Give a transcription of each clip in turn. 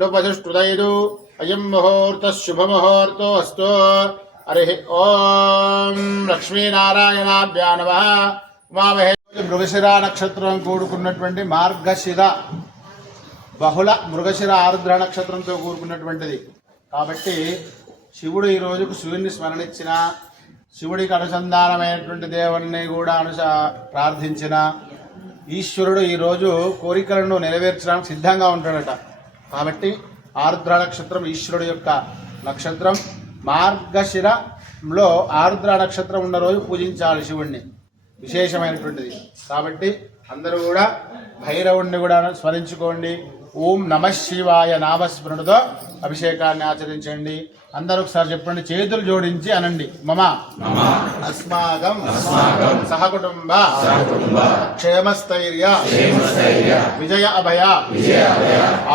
नुपतिष्ठुदैदु अयं मुहूर्तः शुभमुहूर्तो अस्तु। हरिः ओम लक्ष्मीनारायणाभ्या नमः। उमामहे మృగశిర నక్షత్రం కూడుకున్నటువంటి మార్గశిర బహుళ మృగశిర ఆరుద్ర నక్షత్రంతో కూడుకున్నటువంటిది కాబట్టి శివుడు ఈ రోజుకు శివుడిని స్మరణించిన, శివుడికి అనుసంధానమైనటువంటి దేవుణ్ణి కూడా ప్రార్థించిన ఈశ్వరుడు ఈరోజు కోరికలను నెరవేర్చడానికి సిద్ధంగా ఉంటాడట. కాబట్టి ఆరుద్ర నక్షత్రం ఈశ్వరుడు యొక్క నక్షత్రం. మార్గశిరలో ఆరుద్ర నక్షత్రం ఉన్న రోజు పూజించాలి శివుణ్ణి, విశేషమైనటువంటిది. కాబట్టి అందరూ కూడా భైరవుణ్ణి కూడా స్మరించుకోండి. ఓం నమః శివాయ నామస్మరణతో అభిషేకాన్ని ఆచరించండి. అందరూ ఒకసారి చెప్పండి, చేతులు జోడించి అనండి. మమ అస్మాకం సహకుటుంబ క్షేమస్థైర్య విజయ అభయ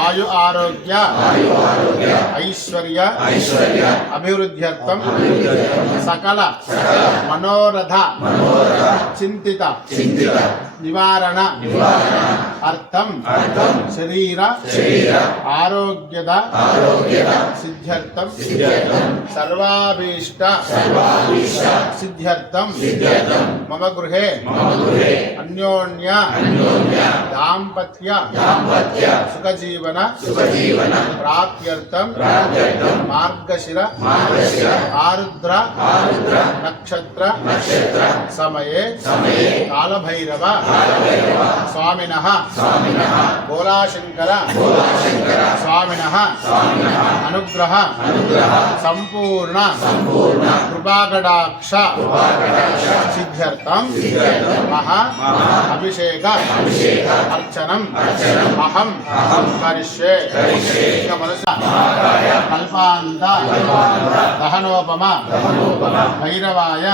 ఆయు ఆరోగ్య ఐశ్వర్య అభివృద్ధ్యర్థం సకల మనోరథ చింతిత నివారణ అర్థం శరీర ఆరోగ్యద సిద్ధ్యర్థం సర్వాభీష్ట సిద్ధ్యర్థం మమ గృహే అన్యోన్య దాంపత్య సుఖజీవన ప్రాప్త్యర్థం మార్గశిర ఆరుద్ర నక్షత్ర సమయే కాలభైరవ స్వామినః భోళాశంకర స్వామినః అనుగ్రహ సంపూర్ణ కృపాకటాక్ష సిద్ధ్యర్థం మహా అభిషేక అర్చనం అహం కరిష్యే. కల్పాంత దహనోపమ భైరవాయ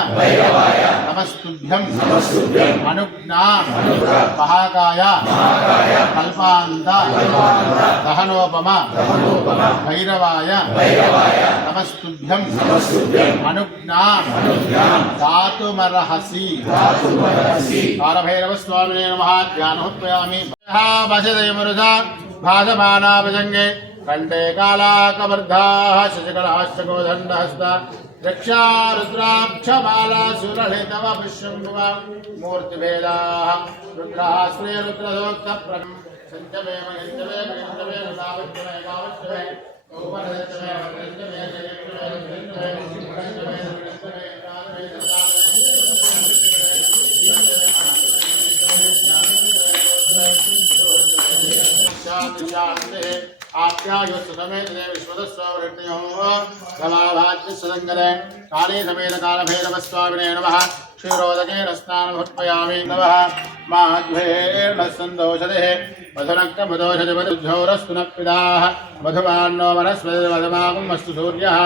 నమస్తుభ్యం అనుజ్ఞా మహాకాయ కల్పాంత దహనోపమ భైరవాయ నమస్తుభ్యం అనుజ్ఞా దాతుమర్హసి. కాలభైరవ స్వామినే నమః. ధ్యానోపయామి. భాసమానాభజంగే కంఠే కాళాకవర్ధాః శశికళాష్టకోదండహస్త రక్షా రుద్రాక్షమాలా సులలితవ పుష్యంభువ మూర్తిభేదాః రుద్రః శ్రీ రుద్రదోక్త ప్రకం సంచవేమ యంచవేమ యంచవేమ సావచ్చవే కావచ్చవే ఉపనదచ్చవే వదచ్చవే आप्यायुस्तु समेत विश्वदस्वावृत्यो गवाभाज्य सदंगरे काली समेत कालभैरवस्वामिने नमः. क्षीरोदकेन स्नानमुत्पयामि नमः. माध्वेर्न सन्दोषदेः मधुनक्तमदोषति मधुझौरस्तु न पिदाः मधुमान्नो वनस्पतिर्मधुमागुमस्तु सूर्यः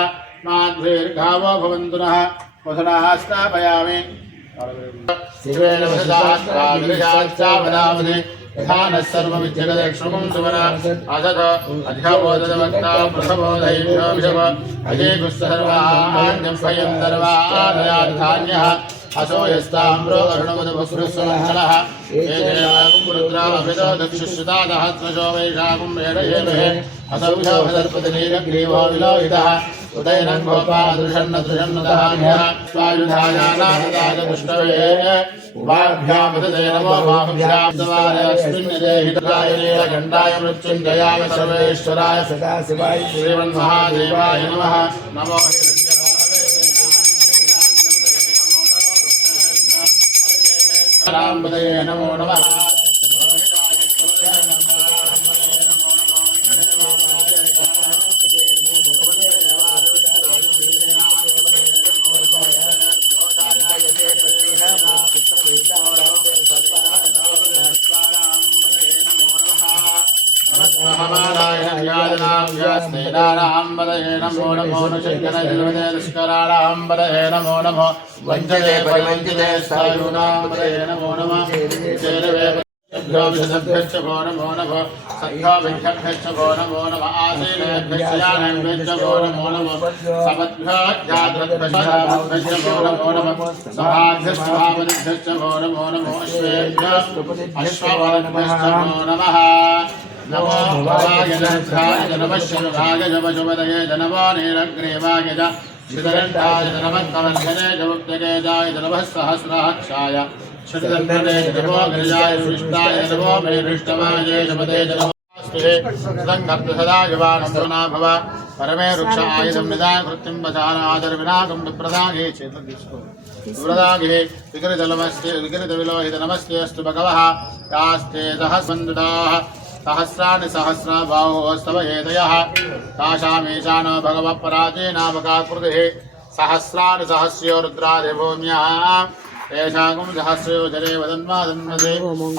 माध्वेर्घावो भवन्तु नः. मधुना स्थापयामि. शिवेन वददात्वाविरजाच्चावदामधे यथानः सर्वमित्यगदक्षुमं सुमना असथ अध्याबोधवक्ता प्रथमोदयेभ्यो विषम अजेगुस्सर्वाण्यं स्वयं सर्वादयार्थान्यः असो यस्ताम्रो अरुणमदभस्रुस्वमङ्गलः ये देवाकुरुद्रामभितो दक्षुश्रुतादहस्रशो वैशाकुं वेदयेमहे असौभ्यो भदर्पतिनीलग्रीवो विलोहितः उदयनं गोपादृशन्नदृशन्नदहान्यः स्वायुधायानादायदुष्टवे उभाभ्यामदे नमो वामभ्यां सवारस्मिन्निदेहितराय मृत्युञ्जयाय सर्वेश्वराय सदाशिवाय श्रीमन्महादेवाय नमः. नमो रामपदये नमो नमः. नमो नमो नमो नमो वंचते परिवंचिते सायुनामदे नमो नमः. भ्योभिषभ्यश्च भो नमो नमो सद्भ्योभिषभ्यश्च भो नमो नमः. आसीनेभ्यश्च भो नमो नमः. समद्भ्योऽध्याद्भ्यश्च भो नमो नमः. सभाभ्यश्च भावनिभ्यश्च भो नमो नमो. अश्वेभ्यः अश्ववाभ्यश्च भो नमः. नमो भवाय नमः नमः शिवाय जपजुपदये नमो नीलग्रीवाय श्रीधरण्डाय नमः कवल्यने जमुक्तकेजाय नमः सहस्राक्षाय श्रीधन्वने नमो गिरिजाय श्रेष्ठाय नमो मेघृष्टमाय जपदे नमस्ते सदा युवानन्दना भव परमे वृक्ष आयुधं निदाय कृत्यं वचान आदर विनाकं विप्रदागे चेतन विप्रदागे विकृतलमस्ते विकृतविलोहित नमस्ते अस्तु भगवः यास्ते सहस्रन्दुदाः सहस्राणि सहस्रा बाहोस्तव हेदयः तासामीशान भगवः पराजेनावकाकृतिः सहस्राणि सहस्रो रुद्रादिभूम्यः तेषागुं सहस्रो जले वदन्मादन्मसे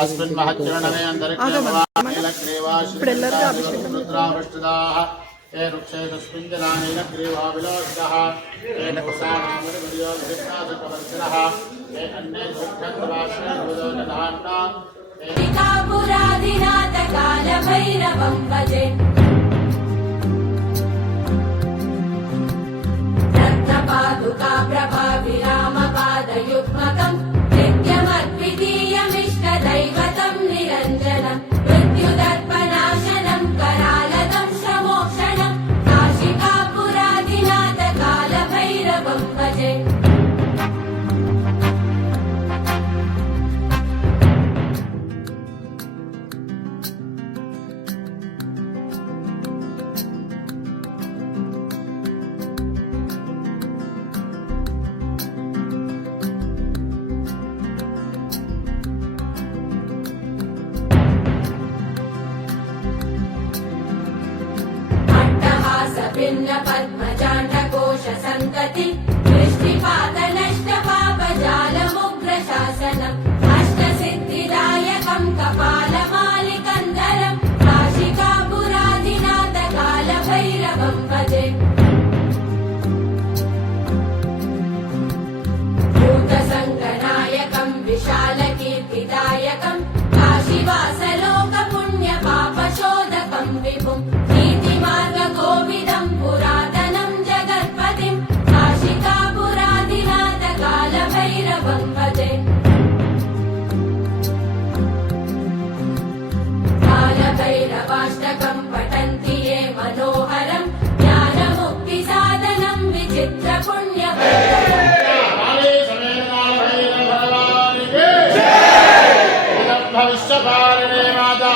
अस्मिन् महच्चरणमे अन्तरिक्षे नीलग्रीवा श्रीरुद्रावृष्टिदाः ते वृक्षे तस्मिन् जला नीलग्रीवा विलोहितः तेन कुशानामरिवर्यो विधिष्ठासकवर्षिणः ते अन्ये शुद्धत्वाश्रयभूतो दधान्ना पुराधिनाथ काल भैरवं भजे रत्नपादुका प्रभाविरामपादयुग्मकं नित्यमद्वितीयमिष्टदैवतं निरञ्जनं मृत्युदर्पनाशनं करालदं शमोक्षणं काशिकापुराधिनाथ काल भैरवं भजे भिन्न पद्मजाण्डकोश सन्तति दृष्टिपात नष्ट पापजालमुग्र शासनम् अष्टसिद्धिदायकं कपालमालिकन्दरं काशिकापुराधिनाथ काल भैरवं भजे भूतसङ्गनायकं विशालकीर्तिदायकं काशीवासलोकपुण्यपापशोधकं विभुं नीतिमार्गकोविदं पुरातनं जगत्पतिं काशिकापुराधिनाथ काल भैरवं भजे कालभैरवाष्टकं पठन्ति ये मनोहरं ज्ञानमुक्तिसाधनं विचित्रपुण्यवैभवम् भविष्यकारिणे माता